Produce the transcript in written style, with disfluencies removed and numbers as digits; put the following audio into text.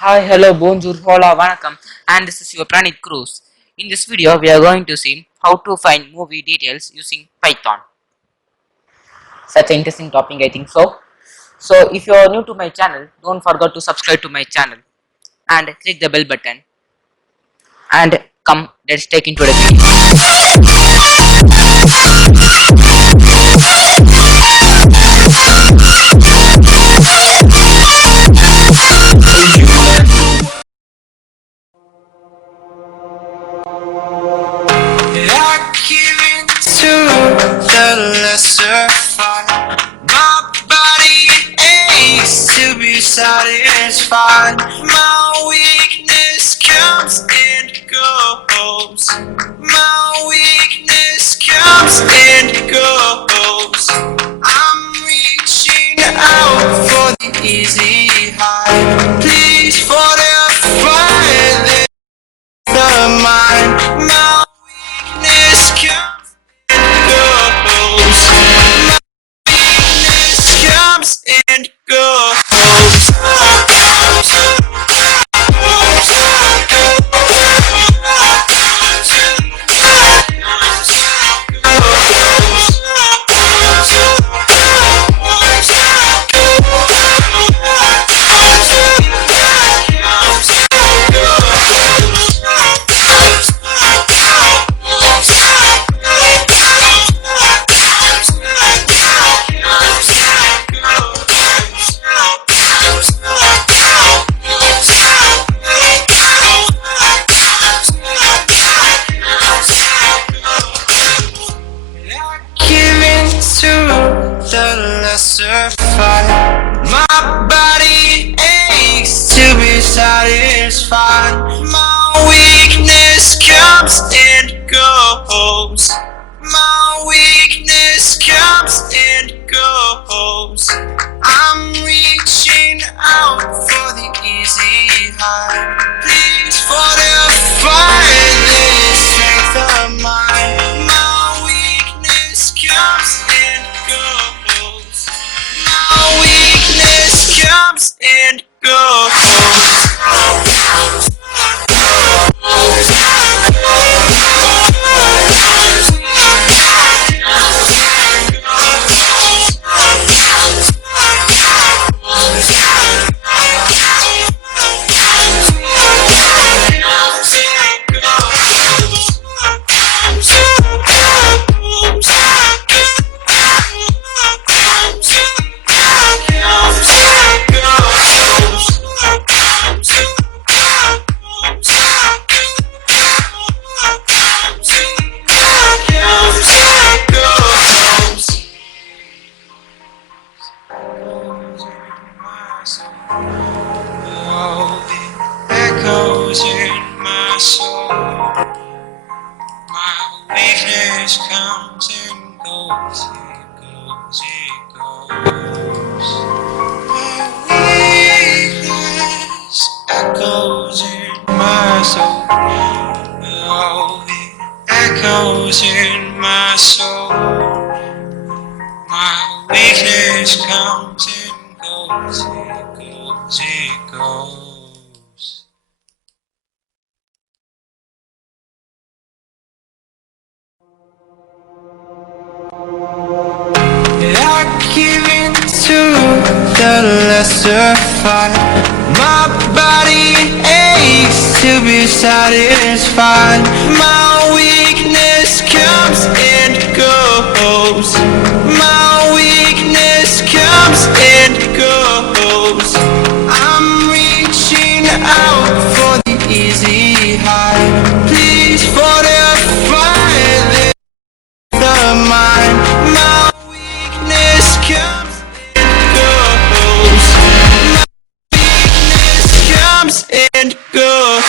Hi, hello, bonjour, hola, Vankam, and this is your Pranit Cruz. In this video, we are going to see how to find movie details using Python. Such an interesting topic, I think so. So, if you are new to my channel, don't forget to subscribe to my channel and click the bell button. And come, let's take into the video. I give into the lesser fight. My body aches to be satisfied. My weakness comes and goes. My weakness comes and goes. I'm reaching out for the easy high. Please fortify the mind. My weakness comes and goes. My weakness comes and goes. The lesser fight. My body aches to be satisfied. My weakness comes and goes. My weakness comes and goes. I'm reaching out for the easy high. Please fortify this strength of mine. My weakness comes and goes. My weakness comes and echoes in my soul. My weakness comes and goes. It goes, it goes. My weakness echoes in my soul. Oh, it echoes in my soul. My weakness comes and goes. It goes, it goes. I give into the lesser fight. My body aches to be satisfied. My weakness comes and goes. My weakness comes and goes. I'm reaching out for the easy high. Please fortify the mind. My weakness comes and goes. My weakness comes and goes.